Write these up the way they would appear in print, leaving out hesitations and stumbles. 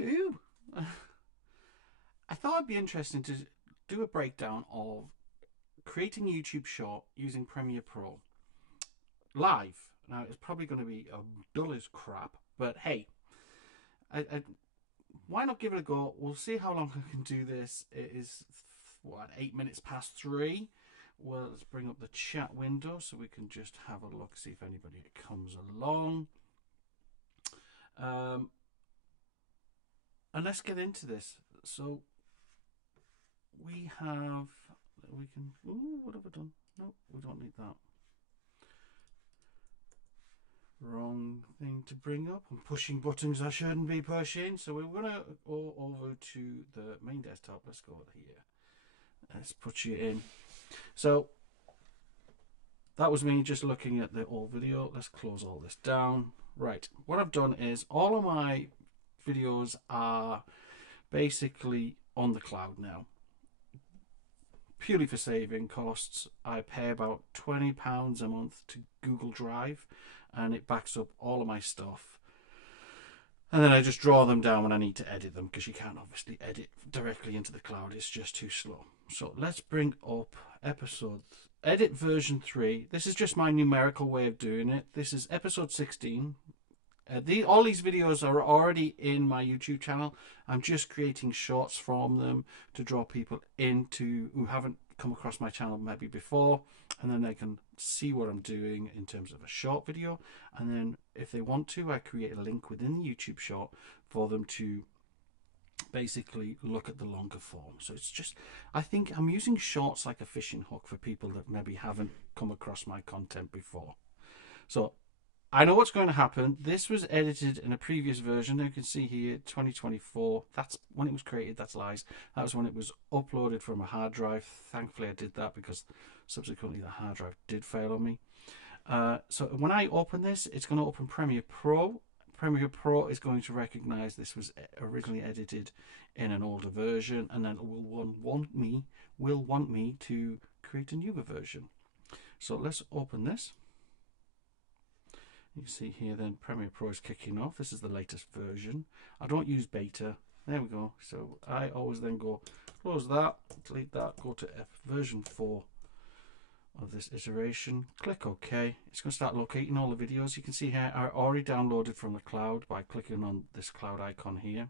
Hello. I thought it'd be interesting to do a breakdown of creating a YouTube short using Premiere Pro live. Now, it's probably going to be dull as crap, but hey, why not give it a go? We'll see how long I can do this. It is, what, 8 minutes past 3. Well, let's bring up the chat window so we can just have a look, see if anybody comes along. And let's get into this. So we can, ooh, what have I done? No, we don't need that. Wrong thing to bring up. I'm pushing buttons I shouldn't be pushing. So we're going to go over to the main desktop. Let's go here. Let's put you in. So that was me just looking at the old video. Let's close all this down. Right, what I've done is all of my videos are basically on the cloud now, purely for saving costs. I pay about £20 a month to Google Drive, and it backs up all of my stuff, and then I just draw them down when I need to edit them, because you can't obviously edit directly into the cloud, it's just too slow. So let's bring up edit version 3. This is just my numerical way of doing it. This is episode 16. All these videos are already in my YouTube channel. I'm just creating shorts from them to draw people into who haven't come across my channel maybe before, and then they can see what I'm doing in terms of a short video. And then if they want to, I create a link within the YouTube short for them to basically look at the longer form. So it's just, I think I'm using shorts like a fishing hook for people that maybe haven't come across my content before. So I know what's going to happen. This was edited in a previous version. You can see here 2024. That's when it was created. That's lies. That was when it was uploaded from a hard drive. Thankfully I did that, because subsequently the hard drive did fail on me. So when I open this, it's going to open Premiere Pro. Premiere Pro is going to recognize this was originally edited in an older version, and then it will want me to create a newer version. So let's open this. You can see here then Premiere Pro is kicking off. This is the latest version. I don't use beta. There we go. So I always then go close that, delete that, go to version 4 of this iteration, click OK. It's going to start locating all the videos. You can see here I already downloaded from the cloud by clicking on this cloud icon here.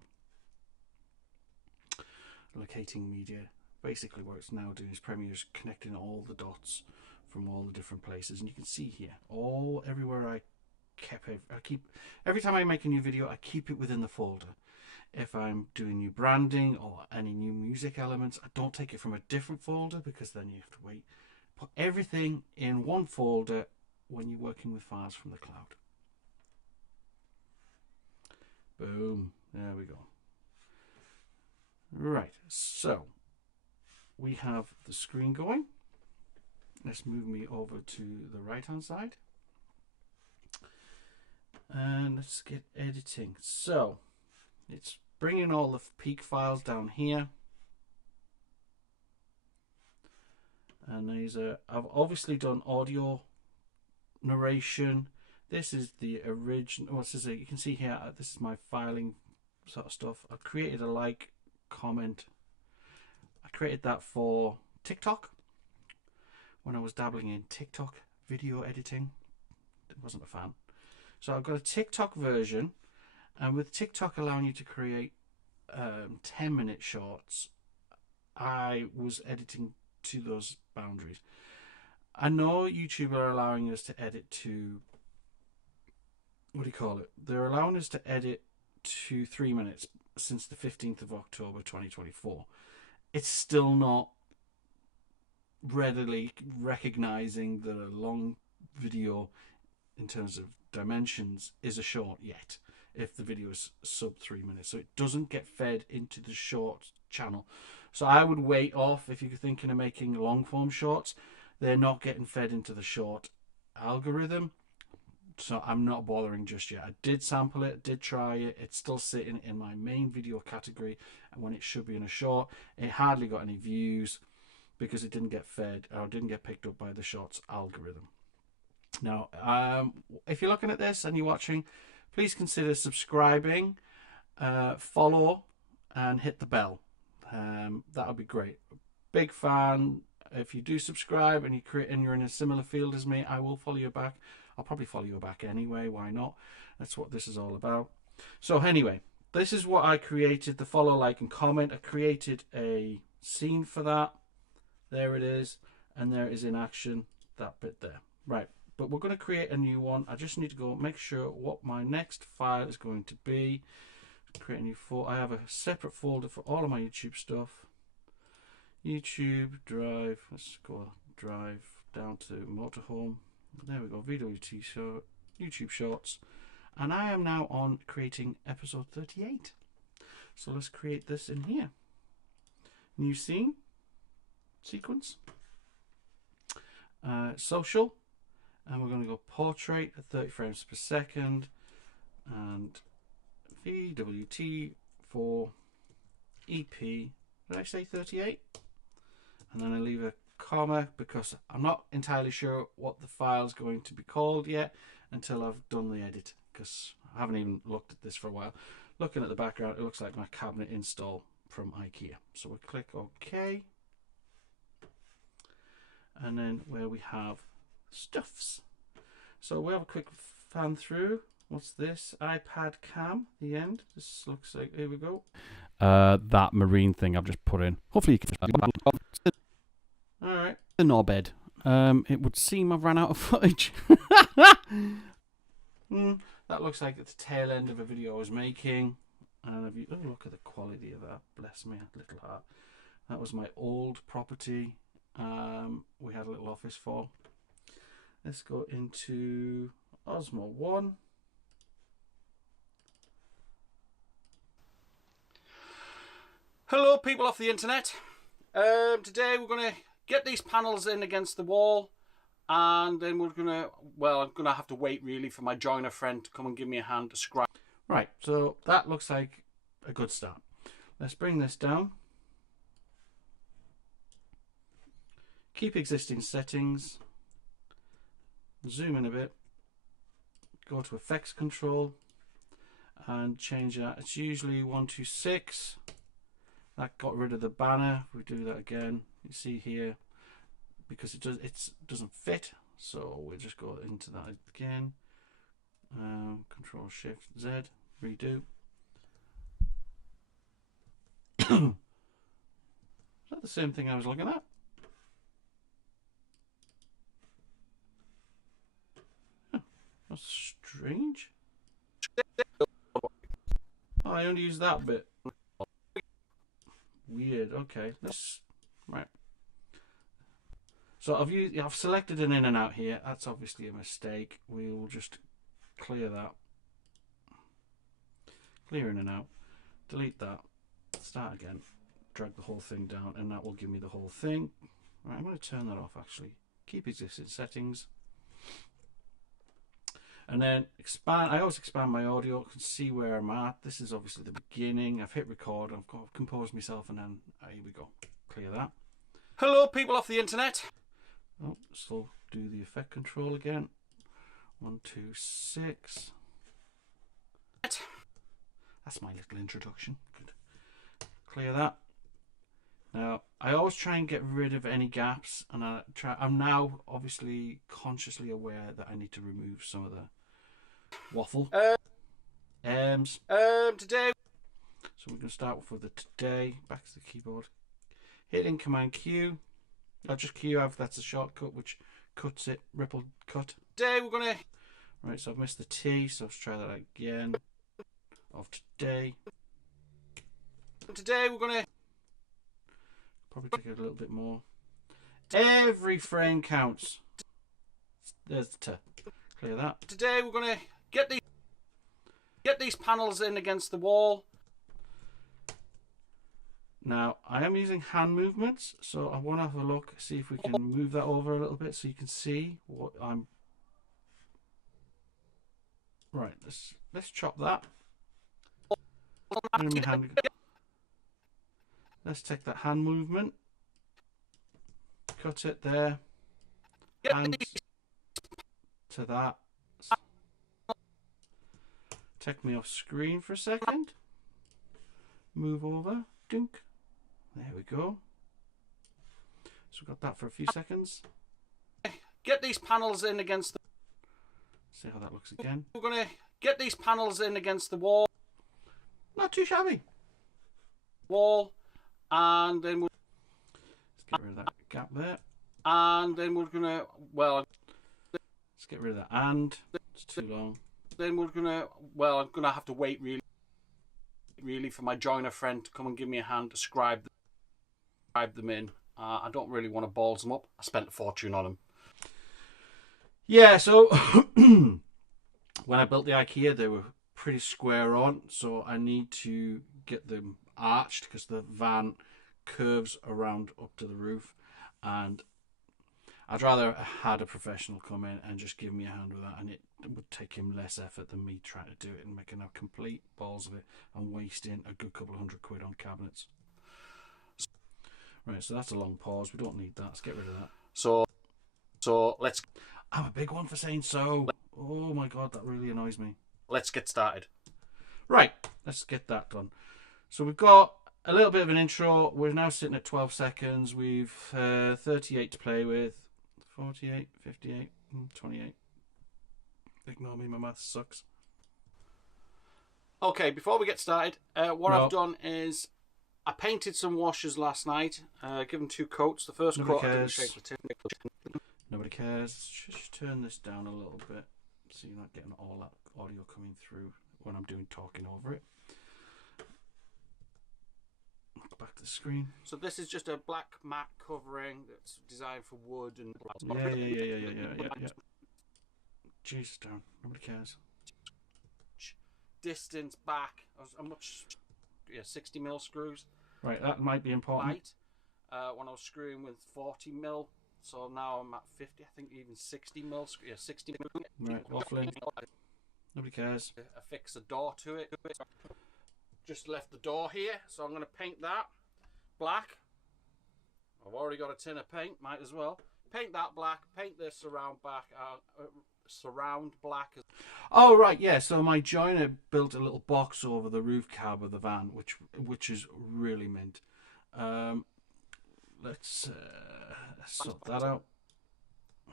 Locating media. Basically what it's now doing is Premiere's connecting all the dots from all the different places, and you can see here everywhere I keep every time I make a new video, I keep it within the folder. If I'm doing new branding or any new music elements, I don't take it from a different folder, because then you have to wait. Put everything in one folder when you're working with files from the cloud. Boom, there we go. Right, so we have the screen going. Let's move me over to the right hand side, and let's get editing. So it's bringing all the peak files down here, and these are, I've obviously done audio narration. This is the original. What's this? You can see here, this is my filing sort of stuff. I created a like, comment. I created that for TikTok when I was dabbling in TikTok video editing. I wasn't a fan. So I've got a TikTok version, and with TikTok allowing you to create 10-minute shorts, I was editing to those boundaries. I know YouTube are allowing us to edit to, what do you call it? They're allowing us to edit to 3 minutes since the 15th of October 2024. It's still not readily recognizing that a long video in terms of dimensions is a short yet, if the video is sub 3 minutes. So it doesn't get fed into the short channel. So I would wait off if you're thinking of making long form shorts. They're not getting fed into the short algorithm, so I'm not bothering just yet. I did sample it, did try it. It's still sitting in my main video category, and when it should be in a short, it hardly got any views because it didn't get fed or didn't get picked up by the shorts algorithm. Now, if you're looking at this and you're watching, please consider subscribing follow and hit the bell. That would be great. Big fan. If you do subscribe and you're in a similar field as me, I will follow you back. I'll probably follow you back anyway. Why not? That's what this is all about. So anyway, this is what I created. The follow, like, and comment. I created a scene for that. There it is. And there it is in action. That bit there. Right. But we're going to create a new one. I just need to go make sure what my next file is going to be. Create a new folder. I have a separate folder for all of my YouTube stuff. YouTube, Drive. Let's go Drive down to Motorhome. There we go. VWT show, YouTube Shorts. And I am now on creating episode 38. So let's create this in here. New scene. Sequence. Social. And we're going to go portrait at 30 frames per second. And VWT for EP. Did I say 38? And then I leave a comma because I'm not entirely sure what the file is going to be called yet until I've done the edit, because I haven't even looked at this for a while. Looking at the background, it looks like my cabinet install from IKEA. So we'll click OK. And then where we have stuffs. So we have a quick fan through. What's this? iPad cam, the end. This looks like, here we go. That marine thing I've just put in. Hopefully you can. Alright. The knobhead. It would seem I've ran out of footage. That looks like it's the tail end of a video I was making. And if you look at the quality of that, bless me, little heart. That was my old property. We had a little office for. Let's go into Osmo 1. Hello people off the internet. Today we're going to get these panels in against the wall, and then I'm going to have to wait really for my joiner friend to come and give me a hand to scrap. Right, so that looks like a good start. Let's bring this down. Keep existing settings. Zoom in a bit. Go to effects control and change that. It's usually 126. That got rid of the banner. We do that again. You see here, because it doesn't fit, so we'll just go into that again. Control Shift Z, redo. Is that the same thing I was looking at? Huh, that's strange. Oh, I only used that bit. Weird. Okay, right. So I've selected an in and out here. That's obviously a mistake. We will just clear that. Clear in and out. Delete that. Start again. Drag the whole thing down, and that will give me the whole thing. Right, I'm going to turn that off actually. Keep existing settings. And then expand. I always expand my audio. I can see where I'm at. This is obviously the beginning. I've hit record. I've composed myself, and then here we go. Clear that. Hello, people off the internet. Oh, so do the effect control again. 126. That's my little introduction. Good. Clear that. Now, I always try and get rid of any gaps, and I'm now obviously consciously aware that I need to remove some of the waffle. Today. So we're going to start with the today. Back to the keyboard. Hitting Command Q. I'll just Q out. That's a shortcut which cuts it. Ripple cut. Today we're going to. Right, so I've missed the T, so let's try that again. Of today. Today we're going to. Probably take it a little bit more. Every frame counts. There's the T. Clear that. Today we're going to get these panels in against the wall. Now I am using hand movements, so I want to have a look, see if we can move that over a little bit so you can see what I'm. Right, let's chop that. Let's take that hand movement, cut it there, and to that. Take me off screen for a second. move over. Dunk. There we go. So we've got that for a few seconds. Get these panels in against the... See how that looks again. We're going to get these panels in against the wall. Not too shabby. And then we'll... Let's get rid of that gap there. And then we're going to... Well... Let's get rid of that and. It's too long. Then we're going to... Well, I'm going to have to wait really for my joiner friend to come and give me a hand to scribe them in. I don't really want to balls them up. I spent a fortune on them. Yeah, so when I built the IKEA, they were pretty square on, so I need to get them arched because the van curves around up to the roof, and I'd rather had a professional come in and just give me a hand with that, and it would take him less effort than me trying to do it and making a complete balls of it and wasting a good couple of £100 on cabinets. Right, so that's a long pause. We don't need that. Let's get rid of that. So let's... I'm a big one for saying so. Oh my god, that really annoys me. Let's get started. Right, let's get that done. So we've got a little bit of an intro. We're now sitting at 12 seconds. We've 38 to play with. 48, 58, 28. Ignore me, my math sucks. Okay, before we get started, what I've done is I painted some washers last night. Give them 2 coats. The first coat I didn't shake the tip. Nobody cares. Just turn this down a little bit so you're not getting all that audio coming through when I'm talking over it. Go back to the screen. So this is just a black mat covering that's designed for wood and... Yeah. Jesus, down. Nobody cares. Distance back. I'm much... 60mm screws. Right, that might be important. When I was screwing with 40mm. So now I'm at 50, I think even 60mm. 60mm. Right, waffling. Nobody cares. Affix a door to it. Just left the door here, so I'm going to paint that black. I've already got a tin of paint, might as well. Paint that black, paint this surround black. Oh, right, yeah, so my joiner built a little box over the roof cab of the van, which is really mint. Let's sort that out.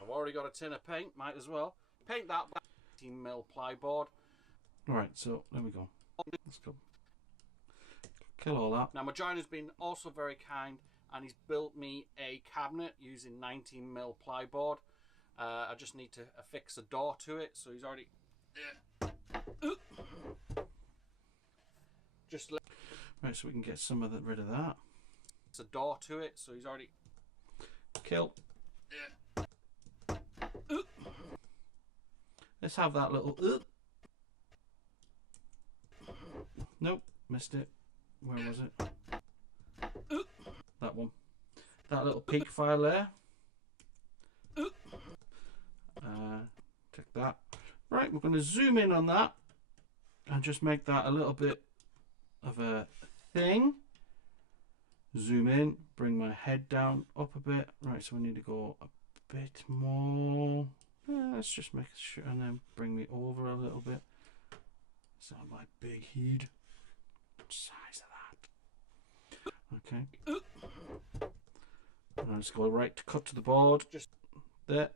I've already got a tin of paint, might as well. Paint that black 18mm plyboard. Alright, so there we go. Let's go. Kill all that. Now my joiner's been also very kind and he's built me a cabinet using 19mm plyboard. I just need to affix a door to it, so he's already... Right, so we can get some of rid of that. It's a door to it, so he's already... Kill. Let's have that little... Nope, missed it. Where was it? That one. That little peak file there. Take that. Right, we're going to zoom in on that and just make that a little bit of a thing. Zoom in, bring my head down up a bit. Right, so we need to go a bit more. Let's just make sure, and then bring me over a little bit. It's not my big head. Size of that. Okay. And I'll just go right to cut to the board. Just there.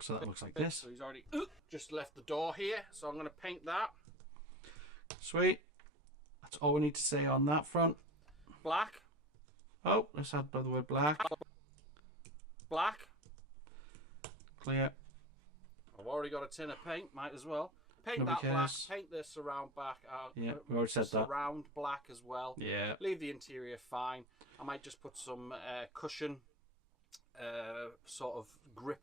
So that looks like this. So he's already just left the door here, so I'm going to paint that. Sweet. That's all we need to say on that front. Black. Oh, let's add the word black. Black. Clear. I've already got a tin of paint, might as well. Paint Nobody that cares. black, paint the surround back. Yeah, we already said that. Surround black as well. Yeah. Leave the interior fine. I might just put some cushion, sort of grip,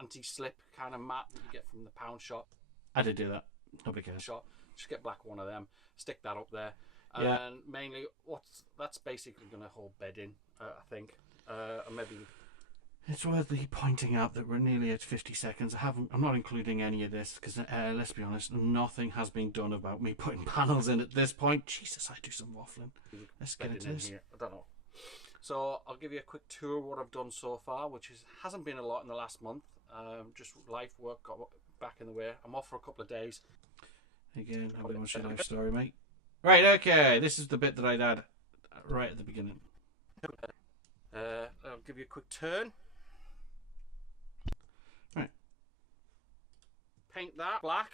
anti-slip kind of mat that you get from the pound shop. I did do that. Nobody cares. Just get black one of them. Stick that up there. Yeah. And mainly, that's basically going to hold bed in, I think. And maybe... It's worth pointing out that we're nearly at 50 seconds. I'm not including any of this because let's be honest, nothing has been done about me putting panels in at this point. Jesus, I do some waffling. Let's get into this. Here. I don't know. So I'll give you a quick tour of what I've done so far, which hasn't been a lot in the last month. Just life work got back in the way. I'm off for a couple of days. Again, everyone's your life story, mate. Right, okay. This is the bit that I'd add right at the beginning. I'll give you a quick turn. Right. Paint that black.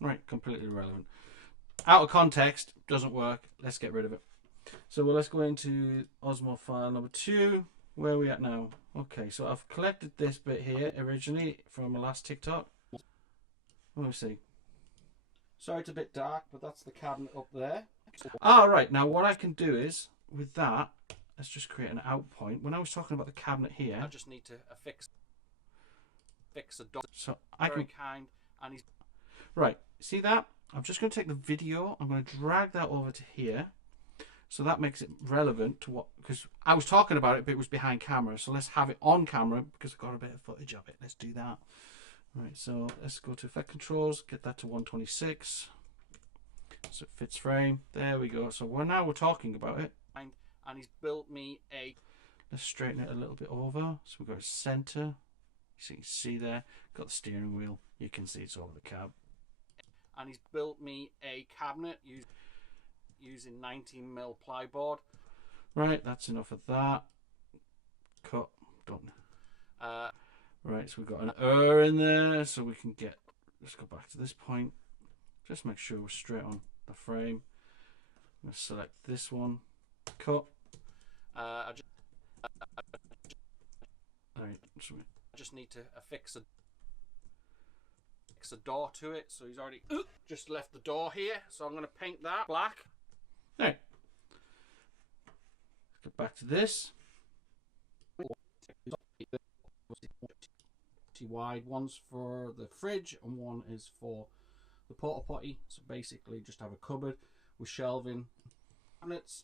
Right, completely irrelevant. Out of context, doesn't work. Let's get rid of it. So well, let's go into Osmo file number 2. Where are we at now? Okay, so I've collected this bit here originally from my last TikTok. Let me see. Sorry, it's a bit dark, but that's the cabinet up there. Ah, right. Now what I can do is, with that, let's just create an out point. When I was talking about the cabinet here, I just need to fix a dot. so I Very can. kind, and he's Right, see that? I'm just going to take the video. I'm going to drag that over to here. So that makes it relevant to what, because I was talking about it, but it was behind camera. So let's have it on camera because I've got a bit of footage of it. Let's do that. Right, so let's go to effect controls, get that to 126. So it fits frame. There we go. So we're talking about it. and he's built me a. Let's straighten it a little bit over. So we've got a center. So you can see there, got the steering wheel. You can see it's over the cab. And he's built me a cabinet using 19mm plyboard. Right, that's enough of that. Cut. Done. Right, so we've got an in there, so we can get. Let's go back to this point. Just make sure we're straight on the frame. I'm going to select this one. Cut. I Right, just need to affix a door to it. So he's already just left the door here. So I'm going to paint that black. right. Let's get back to this. Wide one's for the fridge and one is for the porta potty. So basically just have a cupboard with shelving, cabinets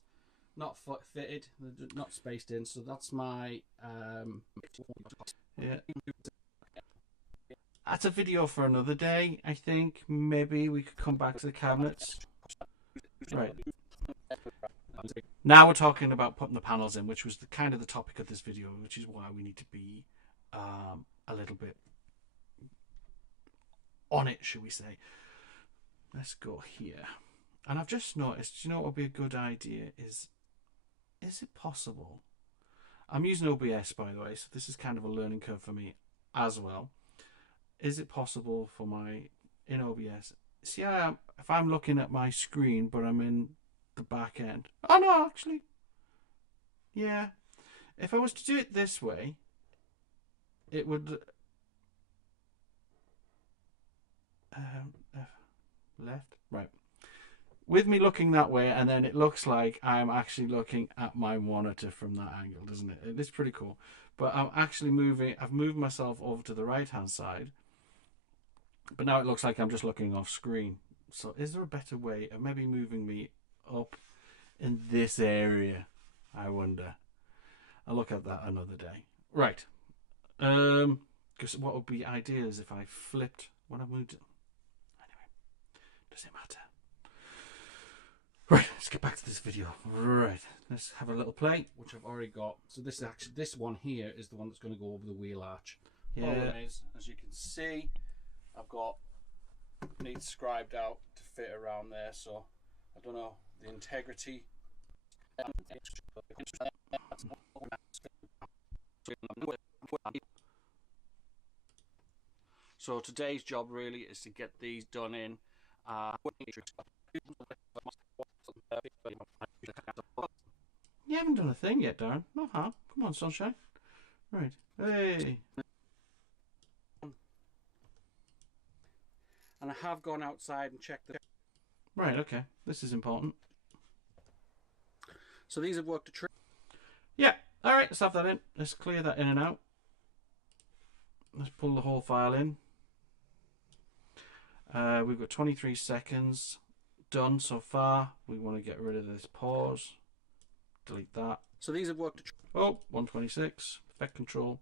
not fitted, they're not spaced in. So that's my Yeah. That's a video for another day, I think. Maybe we could come back to the cabinets. Right. Now we're talking about putting the panels in, which was the kind of the topic of this video, which is why we need to be a little bit on it, should we say. Let's go here. And I've just noticed, you know what would be a good idea is it possible? I'm using OBS, by the way, so this is kind of a learning curve for me as well. Is it possible for in OBS, see if I'm looking at my screen, but I'm in the back end. Oh no, actually. Yeah. If I was to do it this way, it would left, right. With me looking that way, and then it looks like I'm actually looking at my monitor from that angle, doesn't it? It's pretty cool. But I'm actually I've moved myself over to the right hand side, but now it looks like I'm just looking off screen. So is there a better way of maybe moving me up in this area? I wonder. I'll look at that another day. Right. Because what would be ideal is if I flipped when I moved. Anyway, does it matter? Right, let's get back to this video. Right, let's have a little play. Which I've already got. So this one here is the one that's going to go over the wheel arch. Yeah. Problem is, as you can see, I've got needs scribed out to fit around there. So I don't know the integrity. So today's job really is to get these done in. You haven't done a thing yet, Darren. No harm. Come on, sunshine. Right. Hey. And I have gone outside and checked the. Right, okay. This is important. So these have worked a trick. Yeah. Alright, let's have that in. Let's clear that in and out. Let's pull the whole file in. We've got 23 seconds done so far. We want to get rid of this pause. Delete that. So these have worked a trick. Oh, 126. Effect control.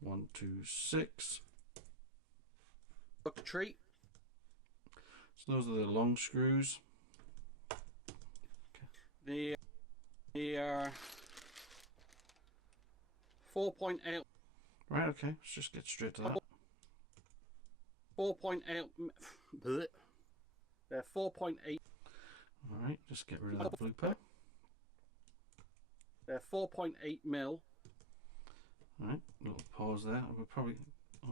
126. Worked a treat. So those are the long screws. The 4.8. Right, okay. Let's just get straight to that. 4.8. They're 4.8. All right, just get rid of that blooper. They're 4.8 mil. All right, little pause there. We'll probably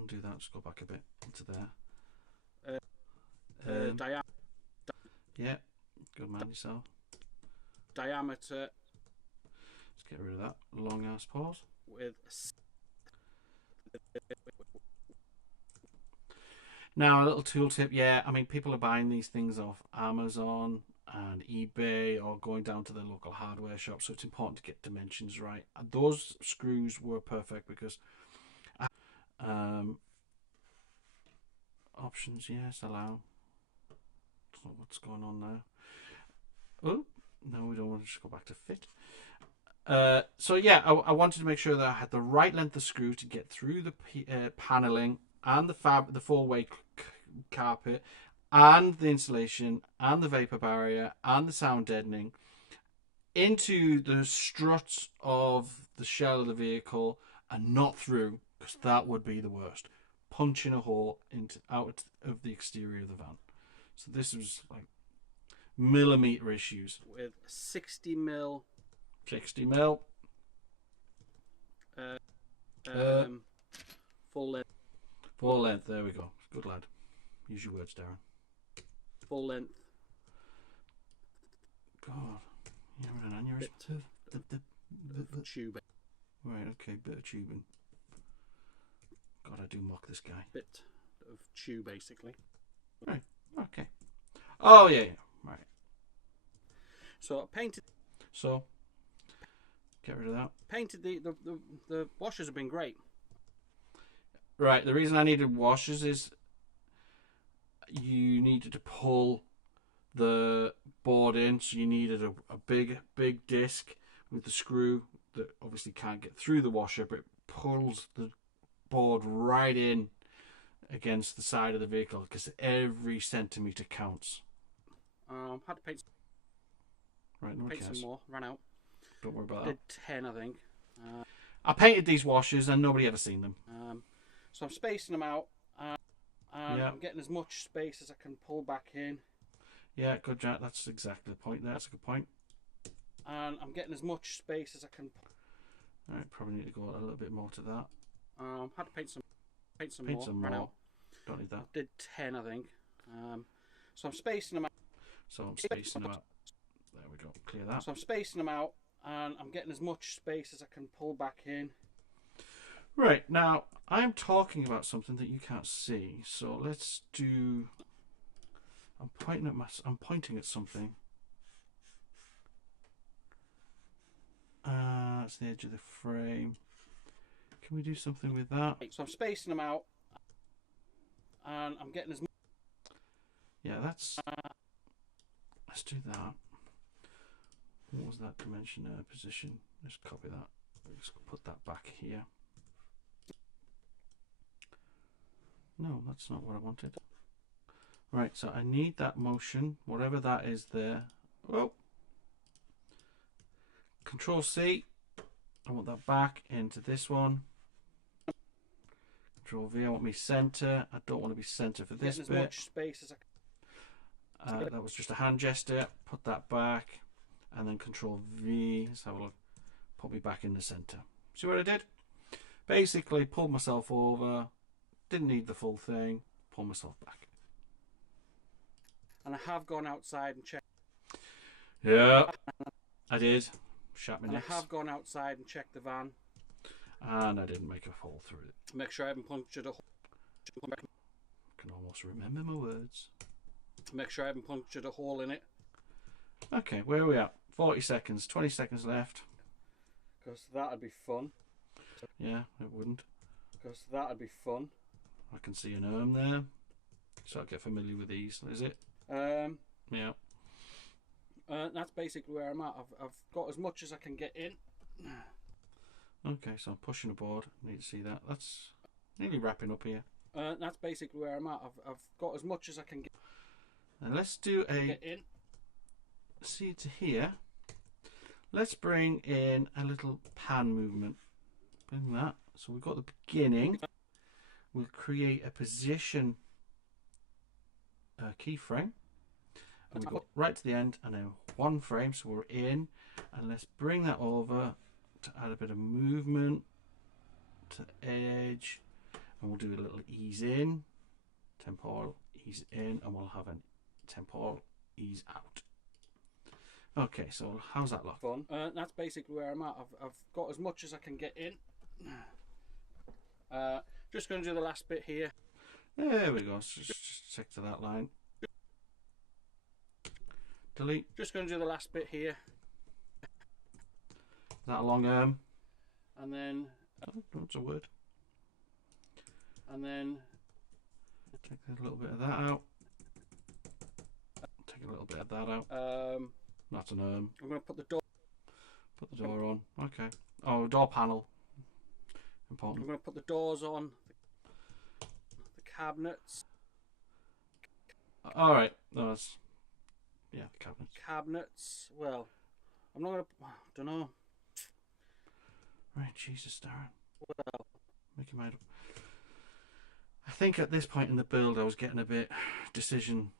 undo that. Just go back a bit into there. Yeah, good man yourself. Diameter. Let's get rid of that long ass pause. With now a little tool tip. Yeah, I mean people are buying these things off Amazon and eBay or going down to the local hardware shop, so it's important to get dimensions right. And those screws were perfect because options, yes, allow. So what's going on now? Oh no, we don't want to just go back to fit. So yeah, I wanted to make sure that I had the right length of screw to get through the paneling and the four-way carpet and the insulation and the vapor barrier and the sound deadening into the struts of the shell of the vehicle and not through, because that would be the worst. Punching a hole out of the exterior of the van. So this was like millimeter issues. With 60 mil. 60 mil. Full length. Full length, there we go. Good lad. Use your words, Darren. Full length. God, you're an aneurysm. The tubing. Right, okay, bit of tubing. God, I do mock this guy. Bit of tube, basically. Right, okay. Oh, yeah, right. So I painted. So, get rid of that. Painted the washers have been great. Right, the reason I needed washers is you needed to pull the board in, so you needed a big disc with the screw that obviously can't get through the washer, but it pulls the board right in against the side of the vehicle because every centimetre counts. Had to paint. Right, no paint some more. Ran out. Don't worry about Did 10, I think. I painted these washers and nobody ever seen them. So I'm spacing them out, and yeah. I'm getting as much space as I can pull back in. Yeah, good, Jack. That's exactly the point there. That's a good point. And I'm getting as much space as I can. Alright, probably need to go a little bit more to that. Had to paint some Paint more. some Ran more. out. Don't need that. Did 10, I think. So I'm spacing them out. So I'm spacing them out. There we go. Clear that. So I'm spacing them out, and I'm getting as much space as I can pull back in. Right, now I'm talking about something that you can't see. So let's do. I'm pointing at something. That's the edge of the frame. Can we do something with that? So I'm spacing them out, and I'm getting as much. Yeah, that's. Let's do that. What was that dimension position? Let's copy that. Let's put that back here. No, that's not what I wanted. Right, so I need that motion, whatever that is there. Oh. Control C. I want that back into this one. Control V. I want me center. I don't want to be center for this Getting bit. as much space as I can. That was just a hand gesture. Put that back, and then Control V. Let's have a look. Put me back in the center. See what I did? Basically, pulled myself over. Didn't need the full thing. Pull myself back. And I have gone outside and checked. Yeah, I did. Shat my And I nicks. have gone outside and checked the van. And I didn't make a hole through it. Make sure I haven't punctured a hole. I can almost remember my words. Make sure I haven't punctured a hole in it. Okay, where are we at? 40 seconds. 20 seconds left. Because that'd be fun. Yeah, it wouldn't. Because that'd be fun. I can see an arm there. So I'll get familiar with these. Is it? Yeah. That's basically where I'm at. I've got as much as I can get in. Okay, so I'm pushing a board. Need to see that. That's nearly wrapping up here. That's basically where I'm at. I've got as much as I can get. And let's do a Get in. see to here. Let's bring in a little pan movement. Bring that. So we've got the beginning. We'll create a position keyframe. And we go right to the end and then 1 frame, so we're in. And let's bring that over to add a bit of movement to the edge. And we'll do a little ease in, temporal ease in, and we'll have a temporal ease out. Okay, so how's that look? Fun. That's basically where I'm at. I've got as much as I can get in. Just going to do the last bit here. There we go. So just stick to that line. Delete. Just going to do the last bit here. Is that a long arm? And then... Oh, that's a word. And then... Take a little bit of that out. Take a little bit of that out. That's an arm. I'm going to put the door... Put the door on. Okay. Oh, door panel. Important. I'm going to put the doors on. The cabinets. Alright. That's... Yeah, the cabinets. Cabinets. Well, I'm not going to... I don't know. Right, Jesus, Darren. Well... Make your mind up. I think at this point in the build I was getting a bit decision...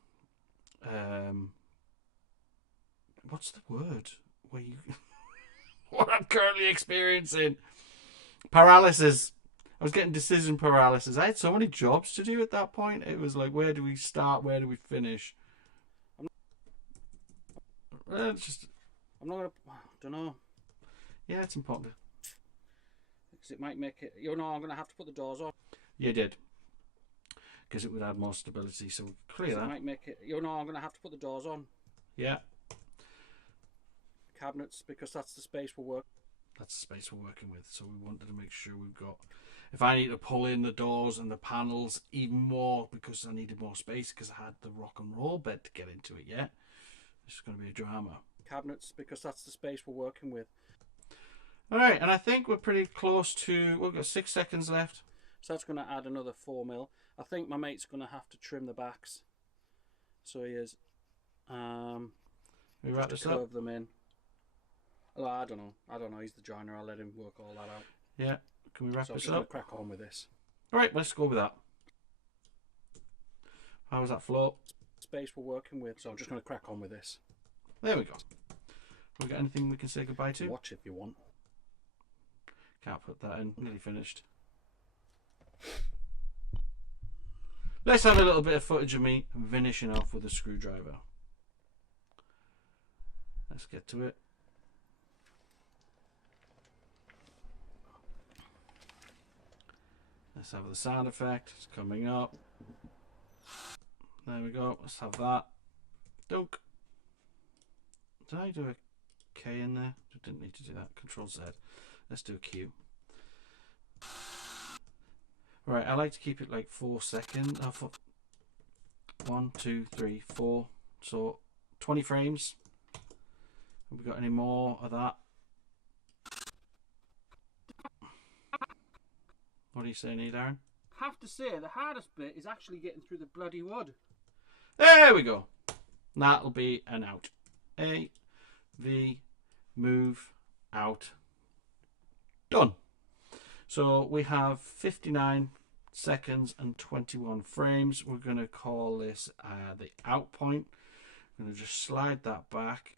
what's the word? Where you... what I'm currently experiencing. Paralysis. I was getting decision paralysis. I had so many jobs to do at that point. It was like, where do we start? Where do we finish? It's just... I'm not going to... I don't know. Yeah, it's important. Because it might make it... You know, I'm going to have to put the doors on. You did. Because it would add more stability. So clear that. It might make it... You know, I'm going to have to put the doors on. Yeah. Cabinets, because that's the space we're working. That's the space we're working with. So we wanted to make sure we've got... If I need to pull in the doors and the panels even more because I needed more space because I had the rock and roll bed to get into it yet. It's going to be a drama. Cabinets, because that's the space we're working with. Alright, and I think we're pretty close to... We've got 6 seconds left. So that's going to add another 4 mil. I think my mate's going to have to trim the backs. So he is. We wrap just this to curve up? them in. Well, I don't know. He's the joiner. I'll let him work all that out. Yeah. Can we wrap So I'm this just going to up? crack on with this. Alright, let's go with that. How was that flow? Space we're working with. So I'm just going to crack on with this. There we go. We got anything we can say goodbye to? Watch if you want. Can't put that in. Nearly finished. Let's have a little bit of footage of me finishing off with a screwdriver. Let's get to it. Let's have the sound effect. It's coming up. There we go. Let's have that. Dunk. Did I do a K in there? I didn't need to do that. Control Z. Let's do a Q. Right, I like to keep it like 4 seconds. 1, 2, 3, 4. So 20 frames. Have we got any more of that? What are you saying here, Darren? I have to say, the hardest bit is actually getting through the bloody wood. There we go. That'll be an out. A, V, move, out. Done. So we have 59 seconds and 21 frames. We're going to call this the out point. I'm going to just slide that back.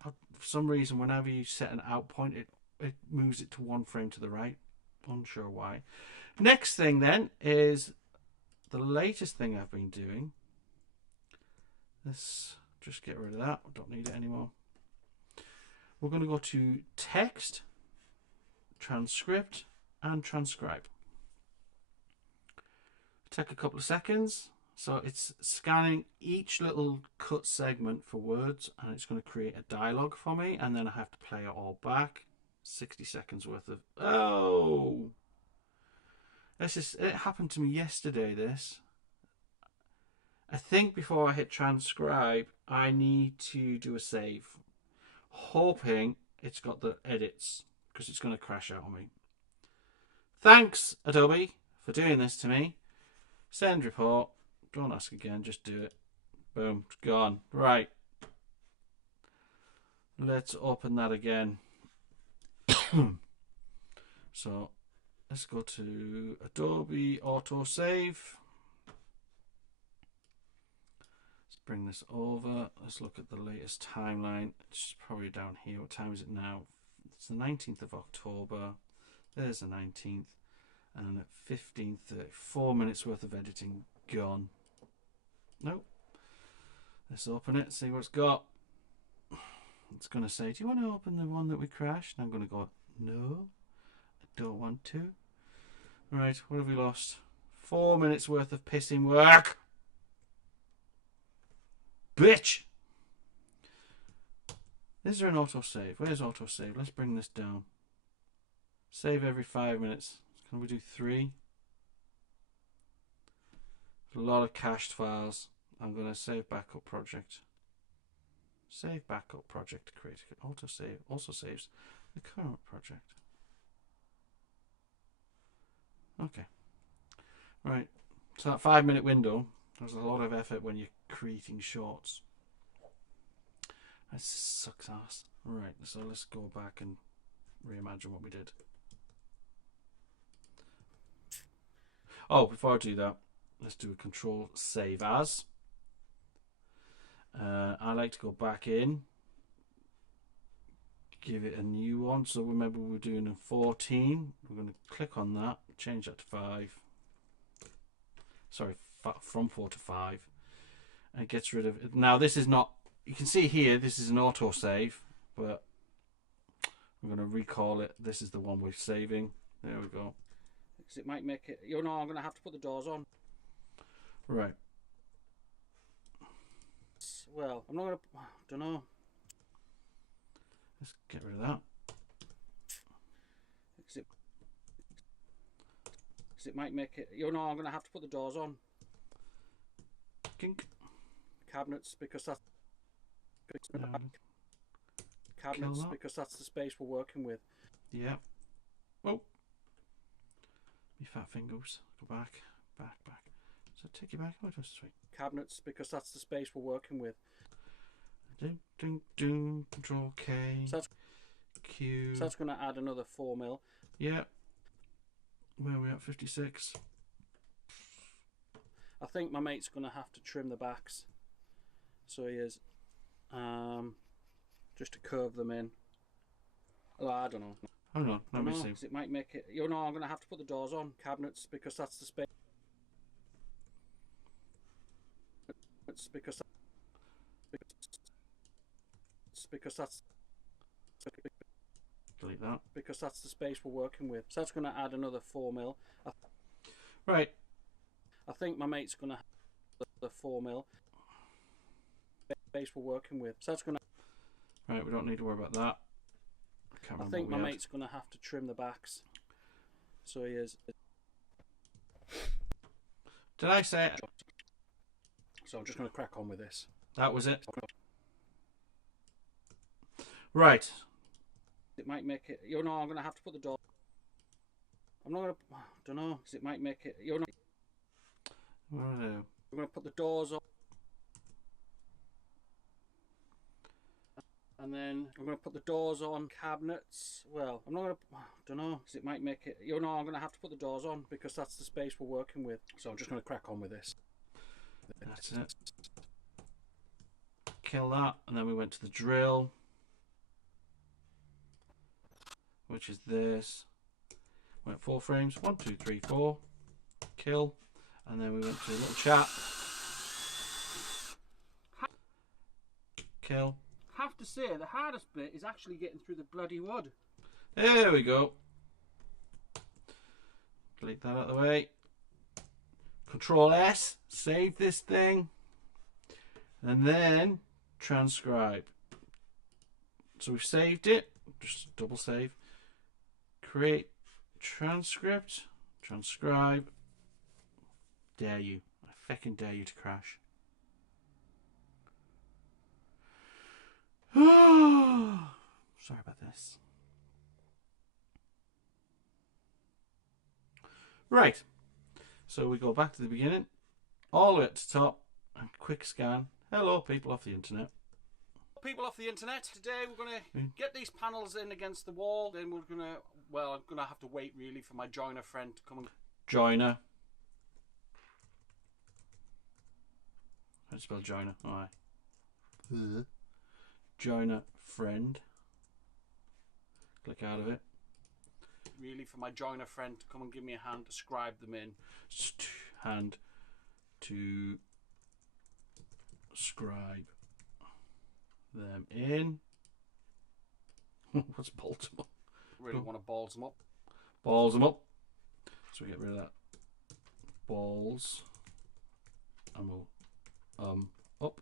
For some reason, whenever you set an out point, it moves it to 1 frame to the right. Unsure why. Next thing then is the latest thing I've been doing. Let's just get rid of that. I don't need it anymore. We're going to go to text, transcript, and transcribe. Take a couple of seconds. So it's scanning each little cut segment for words, and it's going to create a dialogue for me, and then I have to play it all back. 60 seconds worth of... Oh! It happened to me yesterday, this. I think before I hit transcribe, I need to do a save. Hoping it's got the edits, because it's going to crash out on me. Thanks, Adobe, for doing this to me. Send report. Don't ask again, just do it. Boom, it's gone. Right. Let's open that again. So let's go to Adobe Autosave. bring this over. Let's look at the latest timeline. It's probably down here. What time is it now? It's the 19th of October. There's the 19th. And at 15:30, 4 minutes worth of editing gone. Nope. Let's open it, see what it's got. It's going to say, do you want to open the one that we crashed? And I'm going to go, no, I don't want to. Right, what have we lost? 4 minutes worth of pissing work. Bitch! Is there an autosave? Where's autosave? Let's bring this down. Save every 5 minutes. Can we do 3? A lot of cached files. I'm going to save backup project. Save backup project. Create autosave. Also saves the current project. Okay. Right. So that 5 minute window, there's a lot of effort when you're creating shorts. That sucks ass. Right. So let's go back and reimagine what we did. Oh, before I do that, let's do a control save as. I like to go back in, give it a new one. So remember we were doing a 14. We're going to click on that, change that to 5. Sorry, from 4 to 5. And it gets rid of it. Now this is not, you can see here, this is an auto save, but I'm going to recall it. This is the one we're saving. There we go. Because it might make it, you know, I'm going to have to put the doors on. Right. Well, I'm not going to, don't know. Let's get rid of that. Because it might make it, you know, I'm going to have to put the doors on. Kink. Cabinets, because that's Kill cabinets, that. because that's the space we're working with. Yeah. Oh. Me fat fingers. Go back. Back. So take you back. Oh, it was sweet. Cabinets, because that's the space we're working with. Control K. So that's, Q. so that's going to add another 4 mil. Yeah. Where are we at? 56. I think my mate's going to have to trim the backs. So he is. Just to curve them in. Oh, I don't know. Hold on. Let me see. It might make it. You know, I'm going to have to put the doors on. Cabinets, because that's the space. Because that's Delete that. because that's the space we're working with. So that's going to add another 4 mil. Right. I think my mate's going to have the 4 mil space we're working with. So that's going to. Right. We don't need to worry about that. I think my mate's going to have to trim the backs. So he is. Did I say it? So I'm just going to crack on with this. That was it. Right. It might make it. You know, I'm going to have to put the door. I'm not going to. Don't know. It might make it. You know. I'm going to put the doors on. And then I'm going to put the doors on. Cabinets. Well, I'm not going to. Don't know. It might make it. You know, I'm going to have to put the doors on because that's the space we're working with. So I'm just going to crack on with this. That's it. Kill that, and then we went to the drill, which is this. Went 4 frames. 1, 2, 3, 4. Kill, and then we went to a little chat. Kill. Have to say the hardest bit is actually getting through the bloody wood. There we go. Delete that out of the way. Control S, save this thing, and then transcribe. So we've saved it, just double save. Create transcript, transcribe. Dare you? I feckin' dare you to crash. Sorry about this. Right. So we go back to the beginning, all the way at the top, and quick scan. Hello, people off the internet. People off the internet. Today we're going to get these panels in against the wall. Then we're going to, well, I'm going to have to wait really for my joiner friend to come and... Joiner. I spell joiner. Alright. Joiner friend. Click out of it. Really, for my joiner friend to come and give me a hand to scribe them in. Hand to scribe them in. What's Baltimore? Really want to balls them up. Balls them up. So we get rid of that. Balls. And we'll up.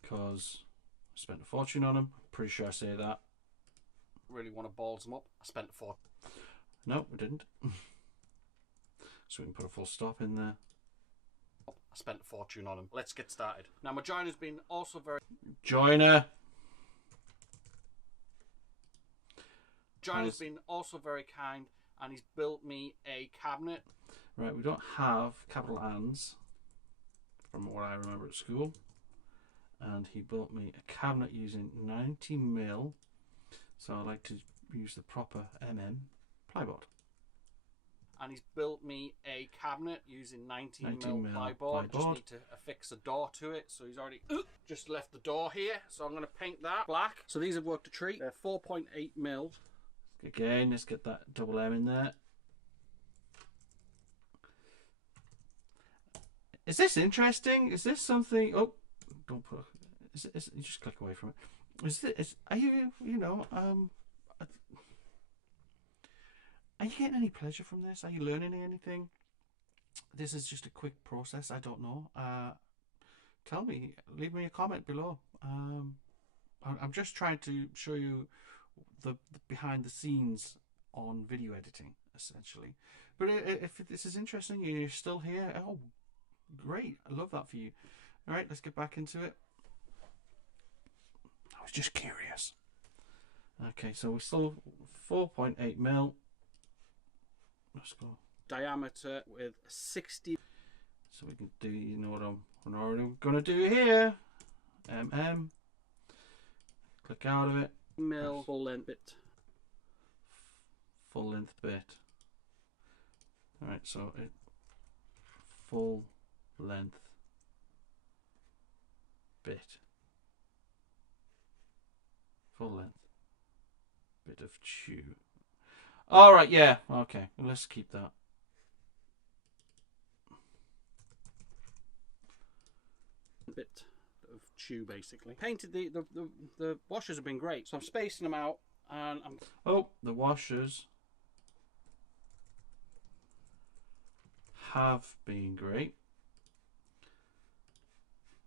Because I spent a fortune on them. Pretty sure I say that. Really want to balls them up. I spent a fortune. No, we didn't. So we can put a full stop in there. I spent a fortune on them. Let's get started. Now my joiner's been also very... Joiner. Joiner's been also very kind, and he's built me a cabinet. Right, we don't have capital Ands from what I remember at school. And he built me a cabinet using 90mm. So I like to use the proper plyboard. And he's built me a cabinet using 19mm 19mm plyboard. Just plyboard. need to affix a door to it. So he's already just left the door here. So I'm going to paint that black. So these have worked a treat. They're 4.8mm. Again, let's get that double M in there. Is this interesting? Is this something? Oh, don't put. Is you just click away from it. Is this? Are you? You know? Are you getting any pleasure from this? Are you learning anything? This is just a quick process. I don't know. Tell me. Leave me a comment below. I'm just trying to show you the behind the scenes on video editing, essentially. But if this is interesting, you're still here. Oh, great! I love that for you. All right, let's get back into it. I was just curious. Okay, so we're still 4.8mm. Let's go. Diameter with 60. So we can do, you know what I'm gonna do here. Click out of it. Mil full length bit. Full length bit. Alright, so it full length bit. Full length bit of chew. Alright, yeah, okay. Let's keep that. Bit of chew, basically. Painted the washers have been great, so I'm spacing them out, and I'm... Oh, the washers have been great.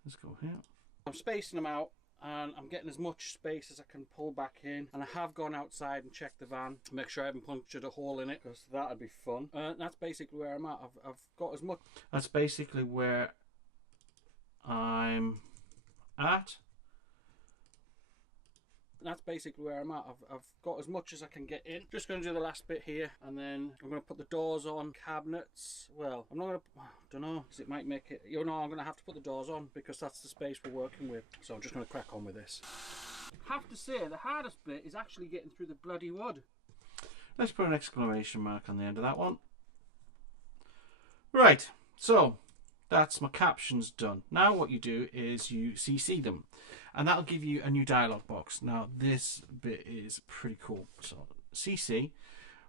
Let's go here. I'm spacing them out, and I'm getting as much space as I can pull back in. And I have gone outside and checked the van to make sure I haven't punctured a hole in it, because that'd be fun. That's basically where I'm at. I've got as much... That's basically where I'm at. That's basically where I'm at. I've got as much as I can get in. Just going to do the last bit here, and then I'm going to put the doors on. Cabinets, well, I'm not going to, I don't know, because it might make it, you know, I'm going to have to put the doors on because that's the space we're working with. So I'm just going to crack on with this. I have to say, the hardest bit is actually getting through the bloody wood. Let's put an exclamation mark on the end of that one. Right, so that's my captions done. Now what you do is you CC them, and that'll give you a new dialog box. Now this bit is pretty cool. So CC,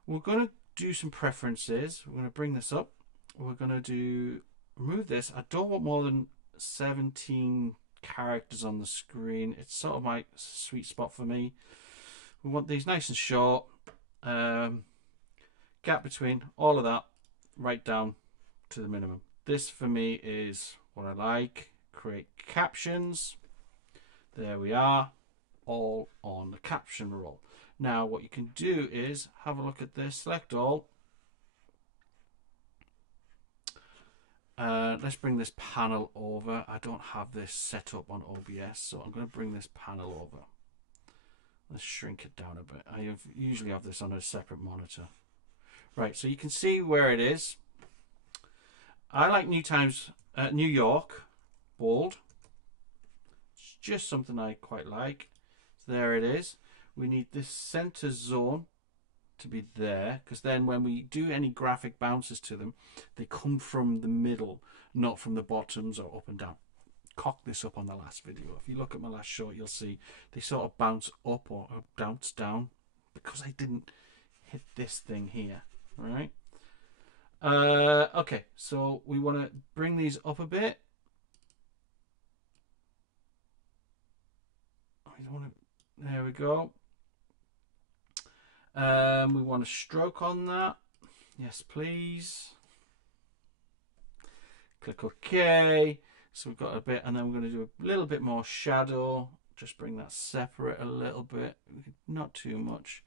we're going to do some preferences. We're going to bring this up. We're going to remove this. I don't want more than 17 characters on the screen. It's sort of my sweet spot for me. We want these nice and short. Gap between all of that right down to the minimum. This for me is what I like. Create captions. There we are, all on the caption roll. Now what you can do is have a look at this, select all. Let's bring this panel over. I don't have this set up on OBS, so I'm going to bring this panel over. Let's shrink it down a bit. I usually have this on a separate monitor. Right, so you can see where it is. I like New York, bold. It's just something I quite like. So there it is. We need this center zone to be there, because then when we do any graphic bounces to them, they come from the middle, not from the bottoms or up and down. Cocked this up on the last video. If you look at my last shot, you'll see they sort of bounce up or bounce down because I didn't hit this thing here. All right. Okay, so we want to bring these up a bit. There we go. We want a stroke on that. Yes, please. Click OK. So we've got a bit, and then we're going to do a little bit more shadow. Just bring that separate a little bit, not too much.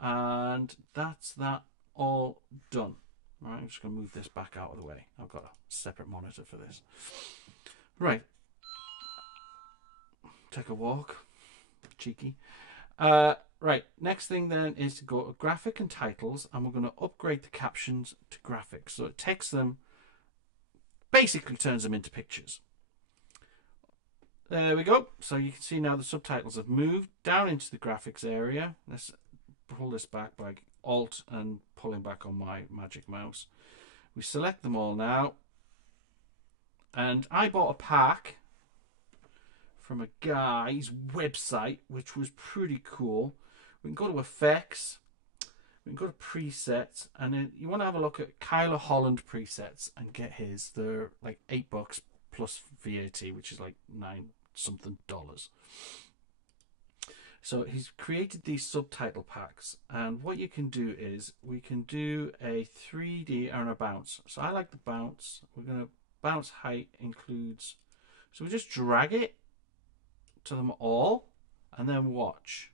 And that's that all done. Right, I'm just going to move this back out of the way. I've got a separate monitor for this. Right. Take a walk. Cheeky. Right, next thing then is to go to graphic and titles, and we're going to upgrade the captions to graphics. So it takes them, basically turns them into pictures. There we go. So you can see now the subtitles have moved down into the graphics area. Let's pull this back by Alt and pulling back on my magic mouse. We select them all now. And I bought a pack from a guy's website, which was pretty cool. We can go to effects, we can go to presets, and then you want to have a look at Kyler Holland presets and get his. They're like $8 plus VAT, which is like $9 something. So he's created these subtitle packs, and what you can do is we can do a 3D and a bounce. So I like the bounce. We're going to bounce height includes, so we just drag it to them all and then watch.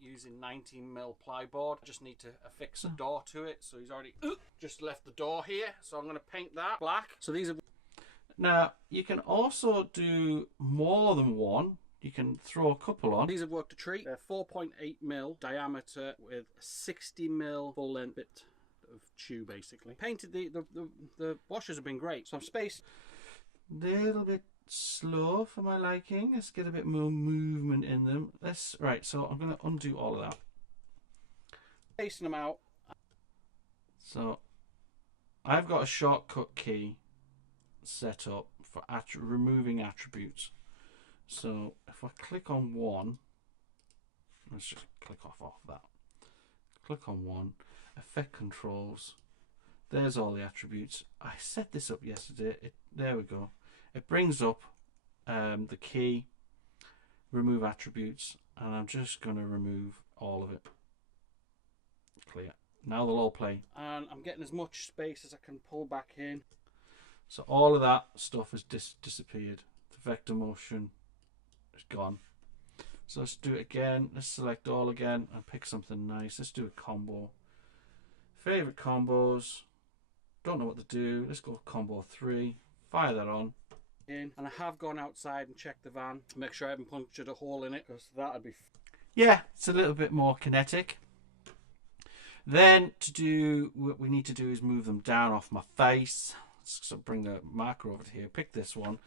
Using 19mm plyboard, just need to affix a door to it. So he's already just left the door here, so I'm going to paint that black. So these are, now you can also do more than one. You can throw a couple on. these have worked a treat. They're 4.8mm diameter with 60mm full length bit of chew, basically. Painted the washes have been great, so I'm spaced Little bit slow for my liking. Let's get a bit more movement in them. Right, so I'm going to undo all of that. spacing them out. So I've got a shortcut key set up for removing attributes. So if I click on one, let's just click off that. Click on one, effect controls. There's all the attributes. I set this up yesterday. There we go. It brings up the key, remove attributes, and I'm just going to remove all of it. Clear. Now they'll all play. And I'm getting as much space as I can pull back in. So all of that stuff has disappeared. The vector motion is gone. So let's do it again. Let's select all again and pick something nice. Let's do a combo. Favorite combos. Don't know what to do. Let's go combo 3. Fire that on. And I have gone outside and checked the van to make sure I haven't punctured a hole in it, because that'd be... Yeah, it's a little bit more kinetic. Then to do what we need to do is move them down off my face. So bring the marker over to here. Pick this one.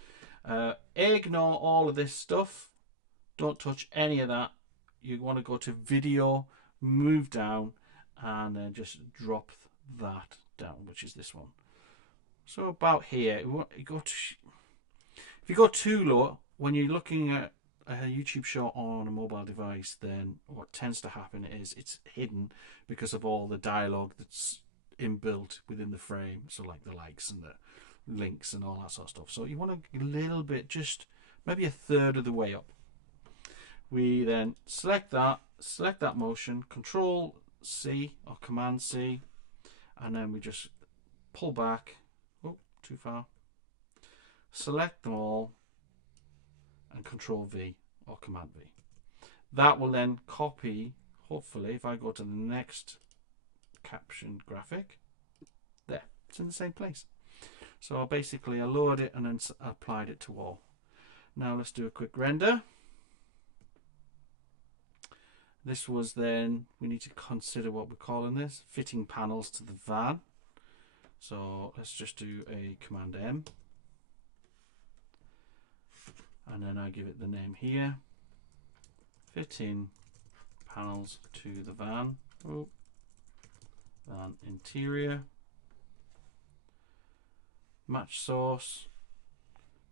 Ignore all of this stuff. Don't touch any of that. You want to go to video, move down, and then just drop that down, which is this one. So about here, if you go too low, when you're looking at a YouTube shot on a mobile device, then what tends to happen is it's hidden because of all the dialogue that's inbuilt within the frame. So like the likes and the links and all that sort of stuff. So you want a little bit, just maybe a third of the way up. We then select that motion, Control C or Command C, and then we just pull back. Oh, too far. Select them all and Control V or Command V. That will then copy, hopefully, if I go to the next caption graphic, there, it's in the same place. So basically I lowered it and then applied it to all. Now let's do a quick render. This was then, we need to consider what we're calling this, fitting panels to the van. So let's just do a Command M. And then I give it the name here. Fitting panels to the van. Oh, and interior. Match source.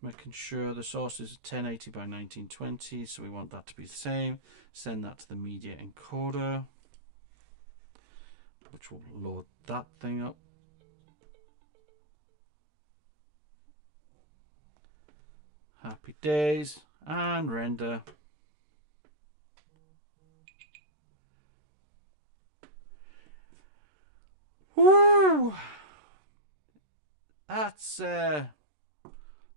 Making sure the source is 1080 by 1920, so we want that to be the same. Send that to the media encoder, which will load that thing up. Happy days, and render. Woo! That's a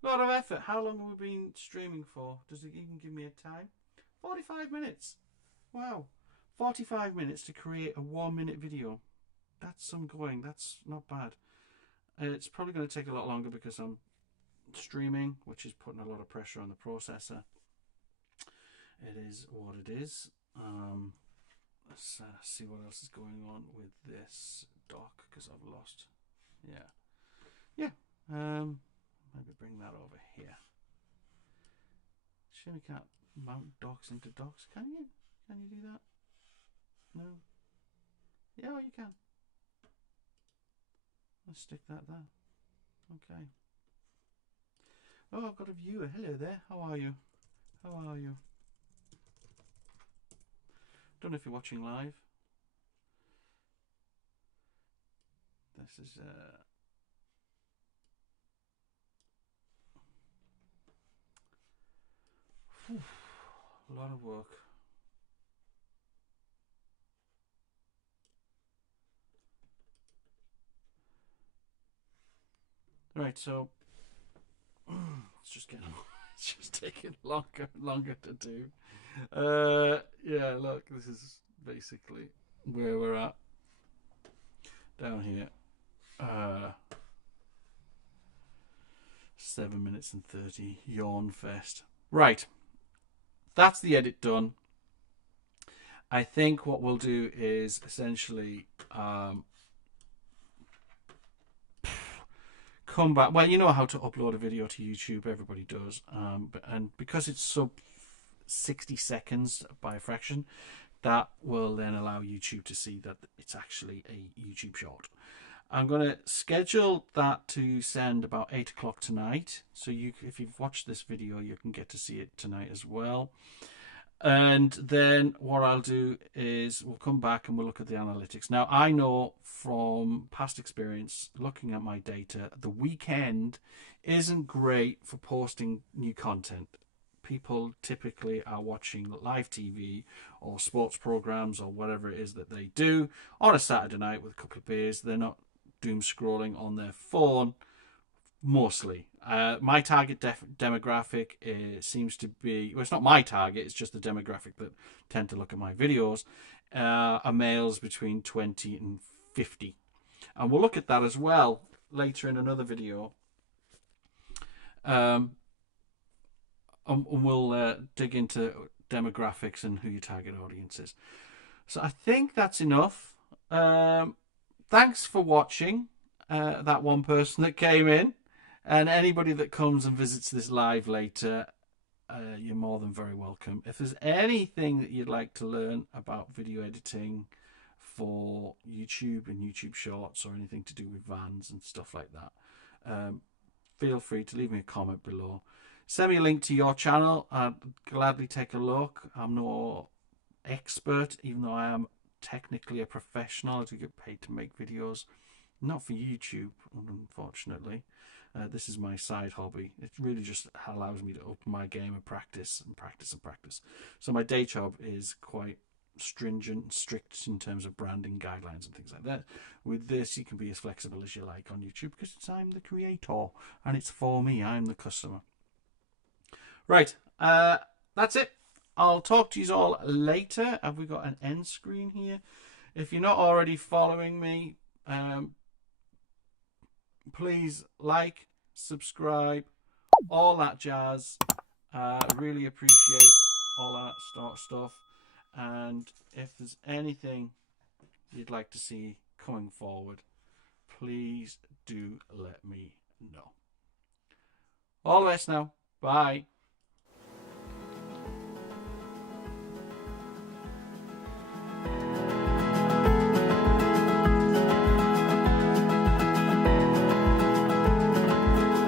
lot of effort. How long have we been streaming for? Does it even give me a time? 45 minutes. Wow. 45 minutes to create a 1-minute video. That's some going. That's not bad. It's probably going to take a lot longer because I'm streaming, which is putting a lot of pressure on the processor. It is what it is. Let's see what else is going on with this dock because I've lost. Yeah. Maybe bring that over here. Sure, we can't mount docks into docks, can you? Can you do that? No. Yeah, you can. Let's stick that there. Okay. Oh, I've got a viewer. Hello there. How are you? How are you? Don't know if you're watching live. This is a lot of work. Right, so it's just getting it's just taking longer to do. Yeah, look, this is basically where we're at down here. 7 minutes and 30. Yawn fest. Right, that's the edit done. I think what we'll do is essentially come back. Well, you know how to upload a video to YouTube. Everybody does. And because it's sub 60 seconds by a fraction, that will then allow YouTube to see that it's actually a YouTube short. I'm going to schedule that to send about 8 o'clock tonight. So if you've watched this video, you can get to see it tonight as well. And then what I'll do is we'll come back and we'll look at the analytics. Now, I know from past experience, looking at my data, the weekend isn't great for posting new content. People typically are watching live TV or sports programs or whatever it is that they do on a Saturday night with a couple of beers. They're not doom scrolling on their phone. Mostly. My target demographic seems to be, well, it's not my target, it's just the demographic that tend to look at my videos, are males between 20 and 50. And we'll look at that as well later in another video. And we'll dig into demographics and who your target audience is. So I think that's enough. Thanks for watching, that one person that came in. And anybody that comes and visits this live later, you're more than very welcome. If there's anything that you'd like to learn about video editing for YouTube and YouTube Shorts or anything to do with vans and stuff like that, feel free to leave me a comment below. Send me a link to your channel. I'd gladly take a look. I'm no expert, even though I am technically a professional. I do get paid to make videos. Not for YouTube, unfortunately. This is my side hobby. It really just allows me to up my game and practice and practice and practice. So my day job is quite stringent and strict in terms of branding guidelines and things like that. With this, you can be as flexible as you like on YouTube because I'm the creator and it's for me. I'm the customer. Right, that's it. I'll talk to you all later. Have we got an end screen here? If you're not already following me, please like, subscribe, all that jazz. Really appreciate all that sort of stuff. And if there's anything you'd like to see coming forward, please do let me know. All the best now. Bye.